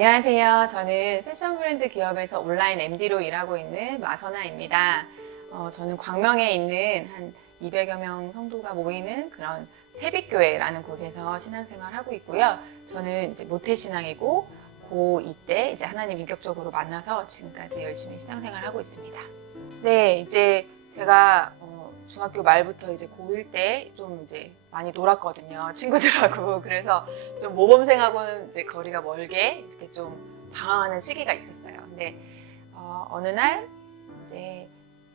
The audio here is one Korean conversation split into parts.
안녕하세요. 저는 패션 브랜드 기업에서 온라인 MD로 일하고 있는 마선아입니다. 저는 광명에 있는 한 200여 명 성도가 모이는 그런 세빛교회라는 곳에서 신앙생활을 하고 있고요. 저는 이제 모태신앙이고 고2 때 이제 하나님 인격적으로 만나서 지금까지 열심히 신앙생활을 하고 있습니다. 네, 이제 제가 중학교 말부터 이제 고1 때 좀 이제 많이 놀았거든요. 친구들하고. 그래서 좀 모범생하고는 이제 거리가 멀게 이렇게 좀 방황하는 시기가 있었어요. 근데 어느 날 이제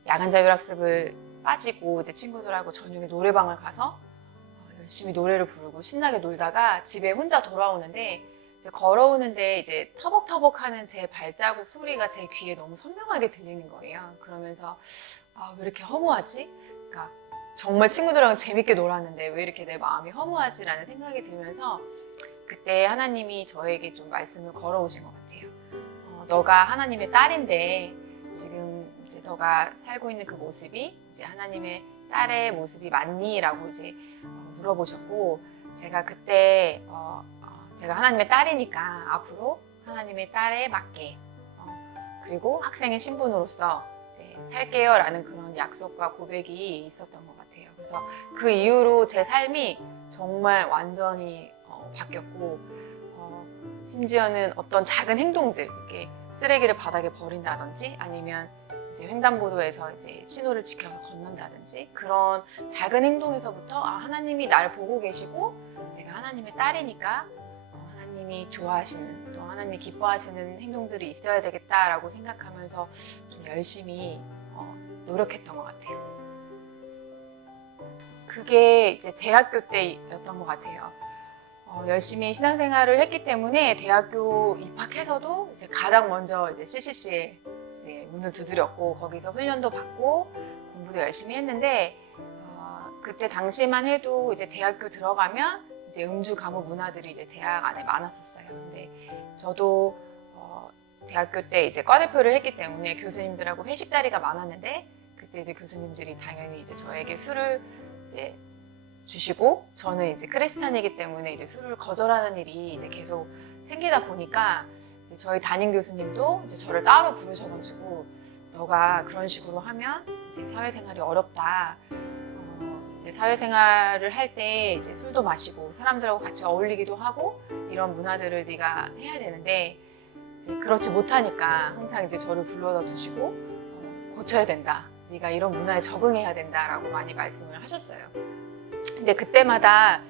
야간 자율학습을 빠지고 이제 친구들하고 저녁에 노래방을 가서 열심히 노래를 부르고 신나게 놀다가 집에 혼자 돌아오는데 이제 걸어오는데 이제 터벅터벅하는 제 발자국 소리가 제 귀에 너무 선명하게 들리는 거예요. 그러면서 왜 이렇게 허무하지? 그러니까 정말 친구들이랑 재밌게 놀았는데 왜 이렇게 내 마음이 허무하지라는 생각이 들면서 그때 하나님이 저에게 좀 말씀을 걸어오신 것 같아요. 너가 하나님의 딸인데 지금 이제 너가 살고 있는 그 모습이 이제 하나님의 딸의 모습이 맞니? 라고 이제 물어보셨고 제가 그때 제가 하나님의 딸이니까 앞으로 하나님의 딸에 맞게 그리고 학생의 신분으로서 이제 살게요 라는 그런 약속과 고백이 있었던 것 같아요. 그래서 그 이후로 제 삶이 정말 완전히 바뀌었고 심지어는 어떤 작은 행동들, 이렇게 쓰레기를 바닥에 버린다든지 아니면 이제 횡단보도에서 이제 신호를 지켜서 건넌다든지 그런 작은 행동에서부터 하나님이 나를 보고 계시고 내가 하나님의 딸이니까 하나님이 좋아하시는 또 하나님이 기뻐하시는 행동들이 있어야 되겠다라고 생각하면서 좀 열심히 노력했던 것 같아요. 그게 이제 대학교 때였던 것 같아요. 열심히 신앙생활을 했기 때문에 대학교 입학해서도 이제 가장 먼저 이제 CCC에 이제 문을 두드렸고 거기서 훈련도 받고 공부도 열심히 했는데 그때 당시만 해도 이제 대학교 들어가면 이제 음주 가무 문화들이 이제 대학 안에 많았었어요. 근데 저도 대학교 때 이제 과대표를 했기 때문에 교수님들하고 회식 자리가 많았는데 그때 이제 교수님들이 당연히 이제 저에게 술을 이제 주시고 저는 이제 크리스찬이기 때문에 이제 술을 거절하는 일이 이제 계속 생기다 보니까 이제 저희 담임 교수님도 이제 저를 따로 부르셔가지고 너가 그런 식으로 하면 이제 사회생활이 어렵다. 이제 사회생활을 할 때 이제 술도 마시고 사람들하고 같이 어울리기도 하고 이런 문화들을 네가 해야 되는데 이제 그렇지 못하니까 항상 이제 저를 불러다 주시고 고쳐야 된다. 네가 이런 문화에 적응해야 된다라고 많이 말씀을 하셨어요. 근데 그때마다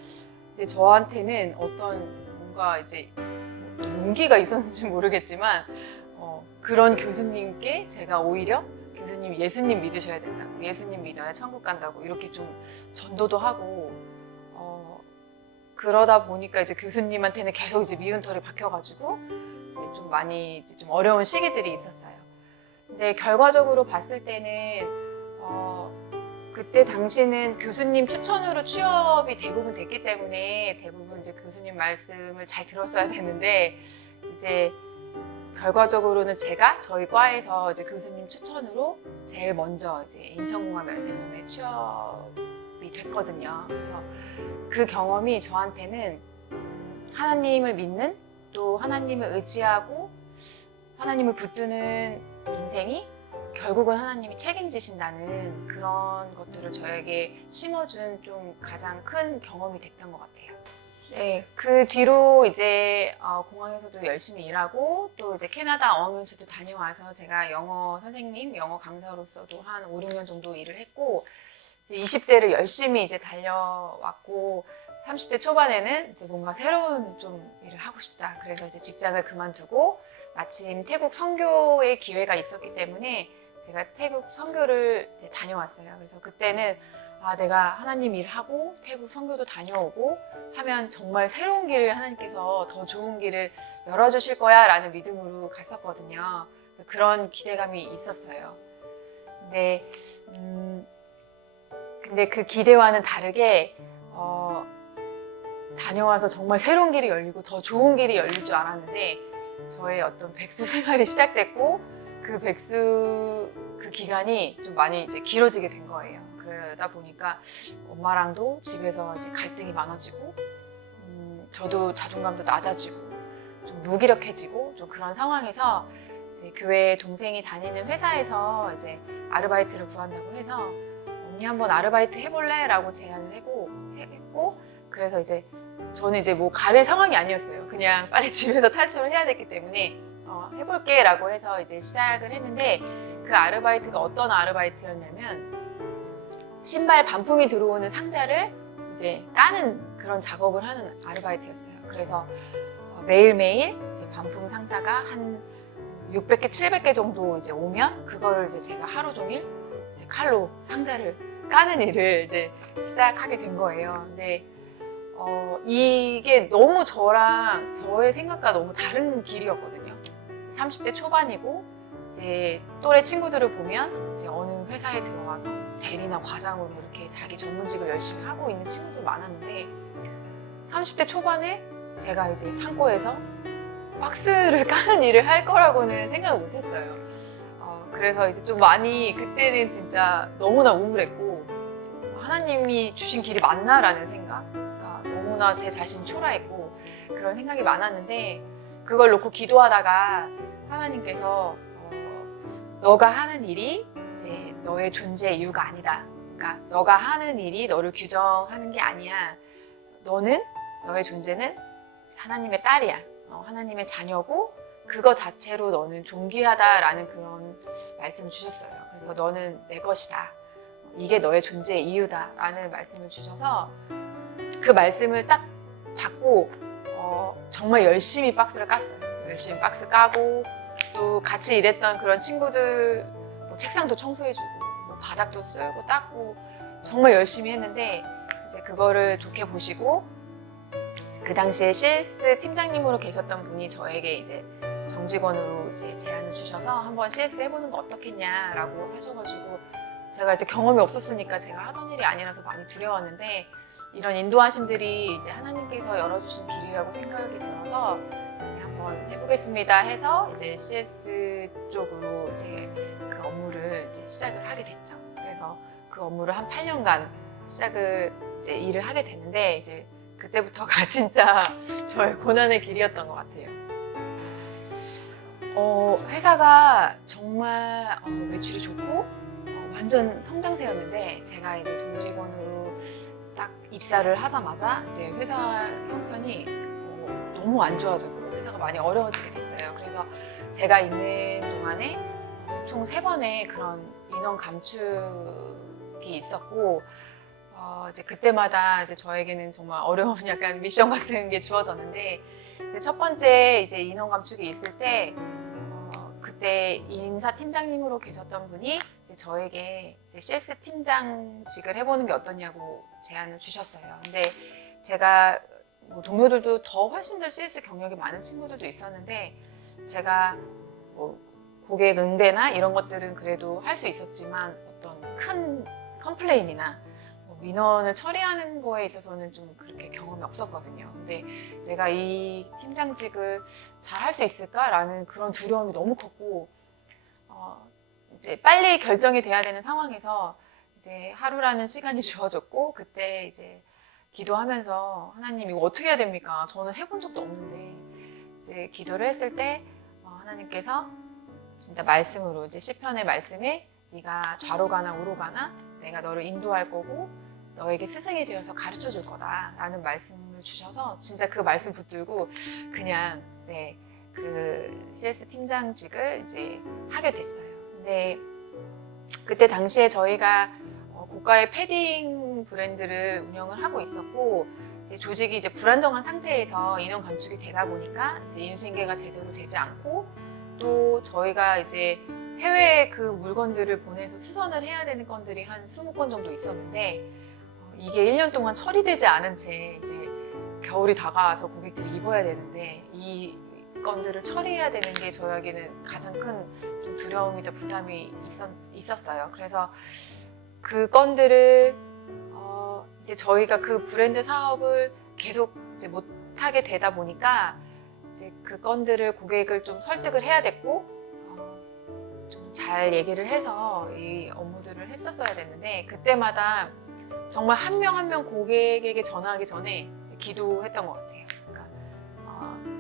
이제 저한테는 어떤 뭔가 이제 용기가 있었는지 모르겠지만 그런 교수님께 제가 오히려 교수님 예수님 믿으셔야 된다고 예수님 믿어야 천국 간다고 이렇게 좀 전도도 하고 그러다 보니까 이제 교수님한테는 계속 이제 미운 털이 박혀가지고 좀 많이 이제 좀 어려운 시기들이 있었어요. 근데 결과적으로 봤을 때는 그때 당시는 교수님 추천으로 취업이 대부분 됐기 때문에 대부분 이제 교수님 말씀을 잘 들었어야 됐는데 이제 결과적으로는 제가 저희 과에서 이제 교수님 추천으로 제일 먼저 이제 인천공항면세점에 취업이 됐거든요. 그래서 그 경험이 저한테는 하나님을 믿는 또 하나님을 의지하고 하나님을 붙드는 인생이 결국은 하나님이 책임지신다는 그런 것들을 저에게 심어준 좀 가장 큰 경험이 됐던 것 같아요. 네, 그 뒤로 이제 공항에서도 열심히 일하고 또 이제 캐나다 어학연수도 다녀와서 제가 영어 선생님, 영어 강사로서도 한 5, 6년 정도 일을 했고 20대를 열심히 이제 달려왔고 30대 초반에는 이제 뭔가 새로운 좀 일을 하고 싶다. 그래서 이제 직장을 그만두고 마침 태국 선교의 기회가 있었기 때문에 제가 태국 선교를 이제 다녀왔어요. 그래서 그때는 내가 하나님 일하고 태국 선교도 다녀오고 하면 정말 새로운 길을 하나님께서 더 좋은 길을 열어주실 거야 라는 믿음으로 갔었거든요. 그런 기대감이 있었어요. 근데 그 기대와는 다르게 다녀와서 정말 새로운 길이 열리고 더 좋은 길이 열릴 줄 알았는데 저의 어떤 백수 생활이 시작됐고 그 기간이 좀 많이 이제 길어지게 된 거예요. 그러다 보니까 엄마랑도 집에서 이제 갈등이 많아지고 저도 자존감도 낮아지고 좀 무기력해지고 좀 그런 상황에서 이제 교회 동생이 다니는 회사에서 이제 아르바이트를 구한다고 해서 언니 한번 아르바이트 해볼래? 라고 제안을 했고 그래서 이제 저는 이제 뭐 가릴 상황이 아니었어요. 그냥 빨리 집에서 탈출을 해야 됐기 때문에 해볼게 라고 해서 이제 시작을 했는데 그 아르바이트가 어떤 아르바이트였냐면 신발 반품이 들어오는 상자를 이제 까는 그런 작업을 하는 아르바이트였어요. 그래서 매일매일 이제 반품 상자가 한 600개, 700개 정도 이제 오면 그거를 이제 제가 하루 종일 이제 칼로 상자를 까는 일을 이제 시작하게 된 거예요. 근데 이게 너무 저랑 저의 생각과 너무 다른 길이었거든요. 30대 초반이고 이제 또래 친구들을 보면 이제 어느 회사에 들어가서 대리나 과장으로 이렇게 자기 전문직을 열심히 하고 있는 친구들 많았는데 30대 초반에 제가 이제 창고에서 박스를 까는 일을 할 거라고는 생각을 못했어요. 그래서 이제 좀 많이 그때는 진짜 너무나 우울했고 하나님이 주신 길이 맞나라는 생각가 너무나 제 자신이 초라했고 그런 생각이 많았는데 그걸 놓고 기도하다가 하나님께서 너가 하는 일이 이제 너의 존재 이유가 아니다. 그러니까 너가 하는 일이 너를 규정하는 게 아니야. 너의 존재는 하나님의 딸이야. 하나님의 자녀고 그거 자체로 너는 존귀하다라는 그런 말씀을 주셨어요. 그래서 너는 내 것이다. 이게 너의 존재의 이유다라는 말씀을 주셔서 그 말씀을 딱 받고 정말 열심히 박스를 깠어요. 열심히 박스 까고 또 같이 일했던 그런 친구들 뭐 책상도 청소해주고 뭐 바닥도 쓸고 닦고 정말 열심히 했는데 이제 그거를 좋게 보시고 그 당시에 CS 팀장님으로 계셨던 분이 저에게 이제 정직원으로 이제 제안을 주셔서 한번 CS 해보는 거 어떻겠냐라고 하셔가지고 제가 이제 경험이 없었으니까 제가 하던 일이 아니라서 많이 두려웠는데 이런 인도하심들이 이제 하나님께서 열어주신 길이라고 생각이 들어서 이제 한번 해보겠습니다 해서 이제 CS 쪽으로 이제 그 업무를 이제 시작을 하게 됐죠. 그래서 그 업무를 한 8년간 이제 일을 하게 됐는데 이제 그때부터가 진짜 저의 고난의 길이었던 것 같아요. 회사가 정말 매출이 좋고 완전 성장세였는데 제가 이제 정직원으로 딱 입사를 하자마자 이제 회사 형편이 너무 안 좋아졌고 회사가 많이 어려워지게 됐어요. 그래서 제가 있는 동안에 총 3번의 그런 인원 감축이 있었고 이제 그때마다 이제 저에게는 정말 어려운 약간 미션 같은 게 주어졌는데 이제 첫 번째 이제 인원 감축이 있을 때 그때 인사팀장님으로 계셨던 분이 이제 저에게 이제 CS 팀장직을 해보는 게 어떠냐고 제안을 주셨어요. 근데 제가 뭐 동료들도 훨씬 더 CS 경력이 많은 친구들도 있었는데 제가 뭐 고객 응대나 이런 것들은 그래도 할 수 있었지만 어떤 큰 컴플레인이나 민원을 처리하는 거에 있어서는 좀 그렇게 경험이 없었거든요. 근데 내가 이 팀장직을 잘 할 수 있을까라는 그런 두려움이 너무 컸고 이제 빨리 결정이 돼야 되는 상황에서 이제 하루라는 시간이 주어졌고 그때 이제 기도하면서 하나님 이거 어떻게 해야 됩니까? 저는 해본 적도 없는데 이제 기도를 했을 때 하나님께서 진짜 말씀으로 이제 시편의 말씀에 네가 좌로 가나 우로 가나 내가 너를 인도할 거고 너에게 스승이 되어서 가르쳐 줄 거다 라는 말씀을 주셔서 진짜 그 말씀 붙들고 그냥 그 CS 팀장직을 이제 하게 됐어요. 근데 그때 당시에 저희가 고가의 패딩 브랜드를 운영을 하고 있었고 이제 조직이 이제 불안정한 상태에서 인원 감축이 되다 보니까 이제 인수인계가 제대로 되지 않고 또 저희가 이제 해외에 그 물건들을 보내서 수선을 해야 되는 건들이 한 20건 정도 있었는데 이게 1년 동안 처리되지 않은 채 이제 겨울이 다가와서 고객들이 입어야 되는데 이 건들을 처리해야 되는 게 저에게는 가장 큰 좀 두려움이자 부담이 있었어요. 그래서 그 건들을 이제 저희가 그 브랜드 사업을 계속 이제 못하게 되다 보니까 이제 그 건들을 고객을 좀 설득을 해야 됐고 좀 잘 얘기를 해서 이 업무들을 했었어야 됐는데 그때마다 정말 한 명 한 명 고객에게 전화하기 전에 기도했던 것 같아요. 그러니까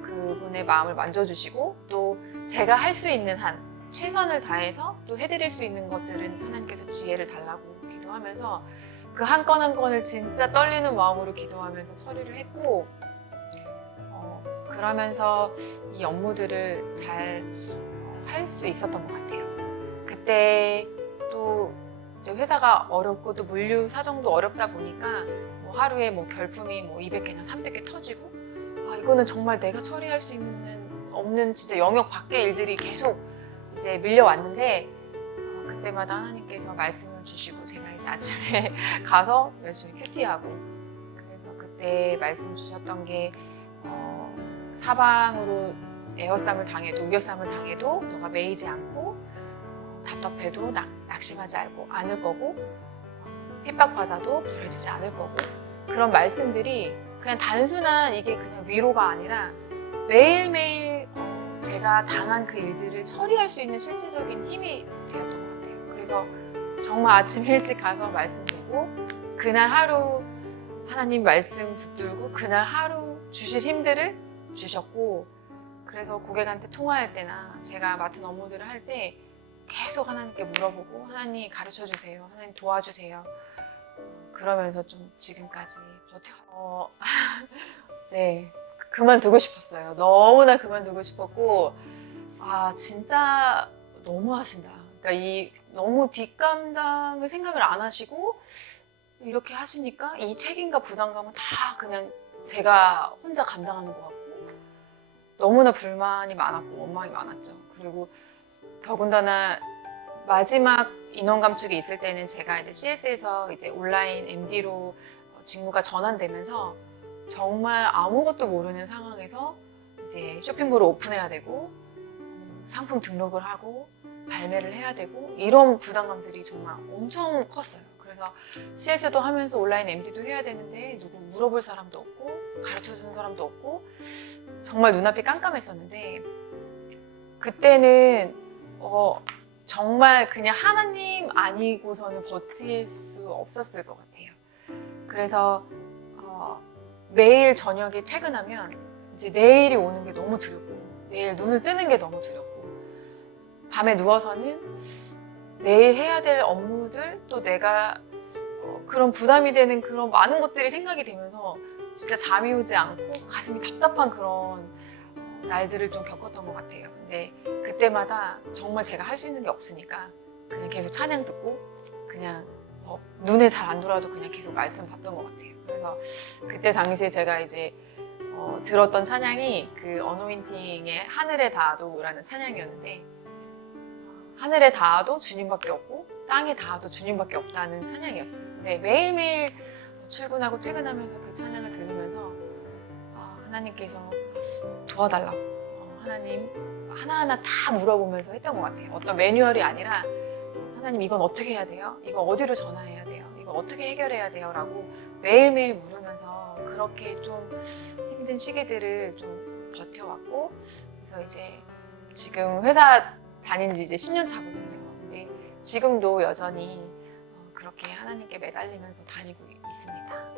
그 그분의 마음을 만져주시고 또 제가 할 수 있는 한 최선을 다해서 또 해드릴 수 있는 것들은 하나님께서 지혜를 달라고 기도하면서 그 한 건 한 건을 진짜 떨리는 마음으로 기도하면서 처리를 했고 그러면서 이 업무들을 잘 할 수 있었던 것 같아요. 그때 또 이제 회사가 어렵고 또 물류 사정도 어렵다 보니까 뭐 하루에 뭐 결품이 뭐 200개나 300개 터지고 이거는 정말 내가 처리할 수 없는 진짜 영역 밖의 일들이 계속 이제 밀려왔는데 그때마다 하나님께서 말씀을 주시고 제가 이제 아침에 가서 열심히 큐티하고 그래서 그때 말씀 주셨던 게 사방으로 에어쌈을 당해도 우겨쌈을 당해도 너가 매이지 않고 답답해도 낙심하지 않을 거고 핍박받아도 버려지지 않을 거고 그런 말씀들이 그냥 단순한 이게 그냥 위로가 아니라 매일매일 제가 당한 그 일들을 처리할 수 있는 실제적인 힘이 되었던 것 같아요. 그래서 정말 아침 일찍 가서 말씀 듣고 그날 하루 하나님 말씀 붙들고 그날 하루 주실 힘들을 주셨고 그래서 고객한테 통화할 때나 제가 맡은 업무들을 할 때 계속 하나님께 물어보고 하나님 가르쳐 주세요. 하나님 도와주세요. 그러면서 좀 지금까지 네, 그만두고 싶었어요. 너무나 그만두고 싶었고 진짜 너무 하신다. 그러니까 너무 뒷감당을 생각을 안 하시고 이렇게 하시니까 이 책임과 부담감은 다 그냥 제가 혼자 감당하는 것 같고 너무나 불만이 많았고 원망이 많았죠. 그리고 더군다나 마지막 인원 감축이 있을 때는 제가 이제 CS에서 이제 온라인 MD로 직무가 전환되면서 정말 아무것도 모르는 상황에서 이제 쇼핑몰을 오픈해야 되고 상품 등록을 하고 발매를 해야 되고 이런 부담감들이 정말 엄청 컸어요. 그래서 CS도 하면서 온라인 MD도 해야 되는데 누구 물어볼 사람도 없고 가르쳐주는 사람도 없고 정말 눈앞이 깜깜했었는데 그때는 정말 그냥 하나님 아니고서는 버틸 수 없었을 것 같아요. 그래서 매일 저녁에 퇴근하면 이제 내일이 오는 게 너무 두렵고 내일 눈을 뜨는 게 너무 두렵고 밤에 누워서는 내일 해야 될 업무들 또 내가 그런 부담이 되는 그런 많은 것들이 생각이 되면서 진짜 잠이 오지 않고 가슴이 답답한 그런 날들을 좀 겪었던 것 같아요. 근데 그때마다 정말 제가 할 수 있는 게 없으니까 그냥 계속 찬양 듣고 그냥 눈에 잘 안 돌아도 그냥 계속 말씀 받던 것 같아요. 그래서 그때 당시에 제가 이제 들었던 찬양이 그 어노인팅의 하늘에 닿아도라는 찬양이었는데 하늘에 닿아도 주님밖에 없고 땅에 닿아도 주님밖에 없다는 찬양이었어요. 근데 매일매일 출근하고 퇴근하면서 그 찬양을 들으면서 하나님께서 도와달라고 하나님 하나하나 다 물어보면서 했던 것 같아요. 어떤 매뉴얼이 아니라 하나님 이건 어떻게 해야 돼요? 이거 어디로 전화해야 돼요? 이거 어떻게 해결해야 돼요? 라고 매일매일 물으면서 그렇게 좀 힘든 시기들을 좀 버텨왔고 그래서 이제 지금 회사 다닌 지 이제 10년 차거든요. 근데 지금도 여전히 그렇게 하나님께 매달리면서 다니고 있습니다.